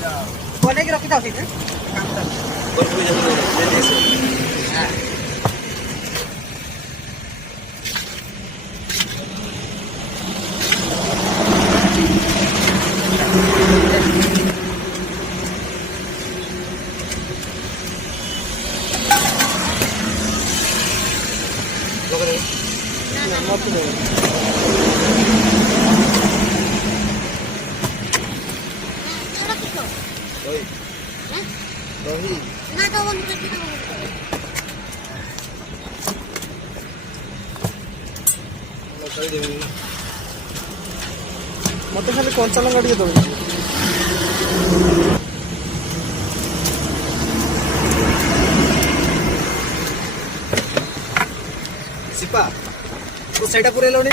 ବନେଇକି ରଖିଥାଉ ସେଇଠି मत खाली कंचा लंका टे दौड़ सिपा तू सैटा पूरे लौनी